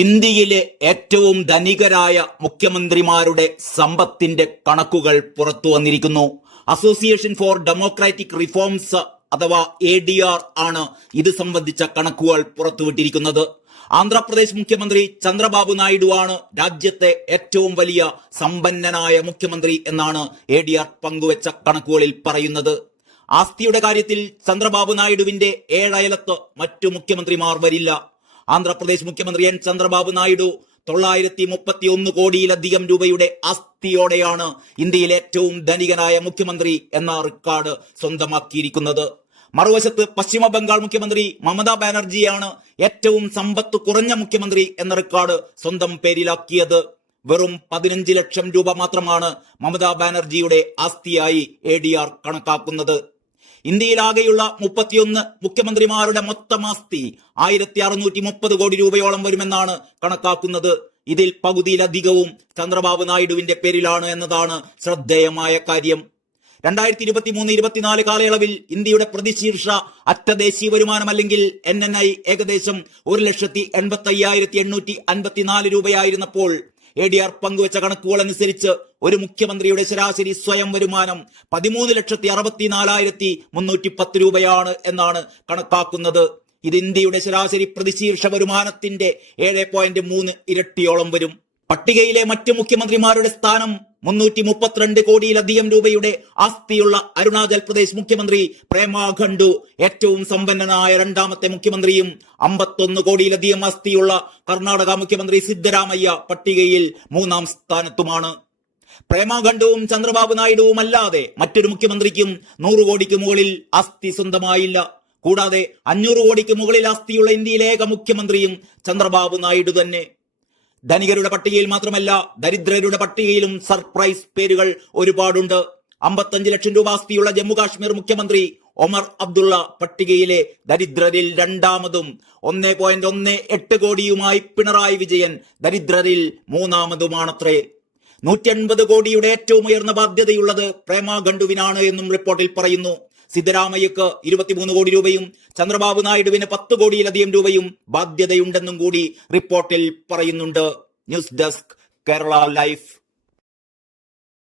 ഇന്ത്യയിലെ ഏറ്റവും ധനികരായ മുഖ്യമന്ത്രിമാരുടെ സമ്പത്തിന്റെ കണക്കുകൾ പുറത്തു വന്നിരിക്കുന്നു. അസോസിയേഷൻ ഫോർ ഡെമോക്രാറ്റിക് റിഫോംസ് അഥവാ എ ഡി ആർ ആണ് ഇത് സംബന്ധിച്ച കണക്കുകൾ പുറത്തുവിട്ടിരിക്കുന്നത്. ആന്ധ്രാപ്രദേശ് മുഖ്യമന്ത്രി ചന്ദ്രബാബു നായിഡു ആണ് രാജ്യത്തെ ഏറ്റവും വലിയ സമ്പന്നനായ മുഖ്യമന്ത്രി എന്നാണ് എ ഡി ആർ പങ്കുവച്ച കണക്കുകളിൽ പറയുന്നത്. ആസ്തിയുടെ കാര്യത്തിൽ ചന്ദ്രബാബു നായിഡുവിന്റെ ഏഴയലത്ത് മറ്റു മുഖ്യമന്ത്രിമാർ വരില്ല. ആന്ധ്രാപ്രദേശ് മുഖ്യമന്ത്രി എൻ ചന്ദ്രബാബു നായിഡു തൊള്ളായിരത്തി മുപ്പത്തി ഒന്ന് കോടിയിലധികം രൂപയുടെ ആസ്തിയോടെയാണ് ഇന്ത്യയിലെ ഏറ്റവും ധനികനായ മുഖ്യമന്ത്രി എന്ന റെക്കോർഡ് സ്വന്തമാക്കിയിരിക്കുന്നത്. മറുവശത്ത് പശ്ചിമ ബംഗാൾ മുഖ്യമന്ത്രി മമതാ ബാനർജിയാണ് ഏറ്റവും സമ്പത്ത് കുറഞ്ഞ മുഖ്യമന്ത്രി എന്ന റെക്കോർഡ് സ്വന്തം പേരിലാക്കിയത്. വെറും പതിനഞ്ച് ലക്ഷം രൂപ മാത്രമാണ് മമതാ ബാനർജിയുടെ ആസ്തിയായി എ കണക്കാക്കുന്നത്. ഇന്ത്യയിലാകെയുള്ള മുപ്പത്തിയൊന്ന് മുഖ്യമന്ത്രിമാരുടെ മൊത്തം ആസ്തി ആയിരത്തി അറുന്നൂറ്റി മുപ്പത് കോടി രൂപയോളം വരുമെന്നാണ് കണക്കാക്കുന്നത്. ഇതിൽ പകുതിയിലധികവും ചന്ദ്രബാബു നായിഡുവിന്റെ പേരിലാണ് എന്നതാണ് ശ്രദ്ധേയമായ കാര്യം. രണ്ടായിരത്തി ഇരുപത്തി മൂന്ന് ഇരുപത്തിനാല് കാലയളവിൽ ഇന്ത്യയുടെ പ്രതിശീർഷ അറ്റ ദേശീയ വരുമാനം അല്ലെങ്കിൽ എൻ എൻ ഐ ഏകദേശം ഒരു ലക്ഷത്തി എൺപത്തി അയ്യായിരത്തി എണ്ണൂറ്റി അൻപത്തിനാല് രൂപയായിരുന്നപ്പോൾ എ ഡി ആർ പങ്കുവച്ച കണക്കുകൾ അനുസരിച്ച് ഒരു മുഖ്യമന്ത്രിയുടെ ശരാശരി സ്വയം വരുമാനം പതിമൂന്ന് ലക്ഷത്തി അറുപത്തിനാലായിരത്തി മുന്നൂറ്റി പത്ത് രൂപയാണ് എന്നാണ് കണക്കാക്കുന്നത്. ഇത് ഇന്ത്യയുടെ ശരാശരി പ്രതിശീർഷ വരുമാനത്തിന്റെ ഏഴ് പോയിന്റ് മൂന്ന് ഇരട്ടിയോളം വരും. പട്ടികയിലെ മറ്റ് മുഖ്യമന്ത്രിമാരുടെ സ്ഥാനം മുന്നൂറ്റി മുപ്പത്തിരണ്ട് കോടിയിലധികം രൂപയുടെ ആസ്തിയുള്ള അരുണാചൽ പ്രദേശ് മുഖ്യമന്ത്രി പ്രേമ ഖണ്ഡു. ഏറ്റവും സമ്പന്നനായ രണ്ടാമത്തെ മുഖ്യമന്ത്രിയും അമ്പത്തൊന്ന് കോടിയിലധികം ആസ്തിയുള്ള കർണാടക മുഖ്യമന്ത്രി സിദ്ധരാമയ്യ പട്ടികയിൽ മൂന്നാം സ്ഥാനത്തുമാണ്. പ്രേമ ഖണ്ഡുവും ചന്ദ്രബാബു നായിഡുവും അല്ലാതെ മറ്റൊരു മുഖ്യമന്ത്രിക്കും നൂറ് കോടിക്ക് മുകളിൽ ആസ്തി സ്വന്തമായില്ല. കൂടാതെ അഞ്ഞൂറ് കോടിക്ക് മുകളിൽ ആസ്തിയുള്ള ഇന്ത്യയിലെ ഏക മുഖ്യമന്ത്രിയും ചന്ദ്രബാബു നായിഡു തന്നെ. ധനികരുടെ പട്ടികയിൽ മാത്രമല്ല ദരിദ്രരുടെ പട്ടികയിലും സർപ്രൈസ് പേരുകൾ ഒരുപാടുണ്ട്. അമ്പത്തഞ്ച് ലക്ഷം രൂപ ആസ്തിയുള്ള ജമ്മു കാശ്മീർ മുഖ്യമന്ത്രി ഒമർ അബ്ദുള്ള പട്ടികയിലെ ദരിദ്രരിൽ രണ്ടാമതും ഒന്നേ പോയിന്റ് ഒന്ന് എട്ട് കോടിയുമായി പിണറായി വിജയൻ ദരിദ്രരിൽ മൂന്നാമതുമാണത്രേ. നൂറ്റി അൻപത് കോടിയുടെ ഏറ്റവും ഉയർന്ന ബാധ്യതയുള്ളത് പ്രേമ ഖണ്ഡുവിനാണ് എന്നും റിപ്പോർട്ടിൽ പറയുന്നു. സിദ്ധരാമയ്യക്ക് ഇരുപത്തിമൂന്ന് കോടി രൂപയും ചന്ദ്രബാബു നായിഡുവിന് പത്ത് കോടിയിലധികം രൂപയും ബാധ്യതയുണ്ടെന്നും കൂടി റിപ്പോർട്ടിൽ പറയുന്നുണ്ട്. News desk Kerala life.